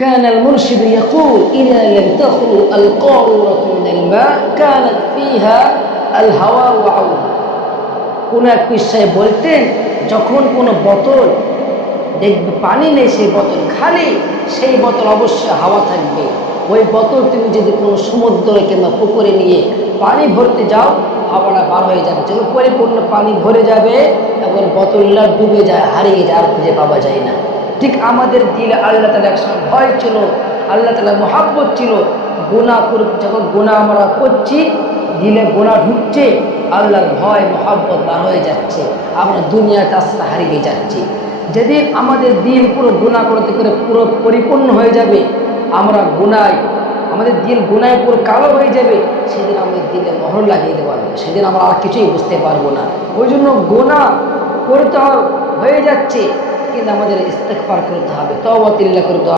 كان المرشد يقول إذا لم تخلو القارورة من الماء كانت فيها الهواء وعود কোন এক পীর সাহেব বলতেন যখন কোনো বোতল দেখবে পানি নেই সেই বোতল খালি সেই বোতল অবশ্যই হাওয়া থাকবে ওই বোতল তুমি যদি কোনো সমুদ্রে কিংবা পুকুরে নিয়ে পানি ভরতে যাও হাওয়াটা বার হয়ে যাবে যখন পরিপূর্ণ পানি ভরে যাবে তখন বোতলটা ডুবে যায় হারিয়ে যায় আর খুঁজে পাওয়া যায় না ঠিক আমাদের দিলে আল্লাহ তাআলা একসময় ভয় ছিল আল্লাহ তাআলা মহব্বত ছিল গুনাহ করে যখন গুনাহ আমরা করছি দিলে গুনাহ ঢুকছে আল্লাহর ভয় মহব্বত বার হয়ে যাচ্ছে আমরা দুনিয়াতে আস্তে হারিয়ে যাচ্ছি যেদিন আমাদের দিল পুরো গুনাহ করতে করে পুরো পরিপূর্ণ হয়ে যাবে আমরা গুনায় আমাদের দিল গুনায় পুরো কালো হয়ে যাবে সেদিন আমাদের দিলে মোহর লাগিয়ে দেওয়া হবে সেদিন আমরা আর কিছুই বুঝতে পারবো না ওই জন্য গুনাহ করতে হয়ে যাচ্ছে কিন্তু আমাদের ইস্তেগফার করতে হবে তওবাতিল্লাহ করতে হবে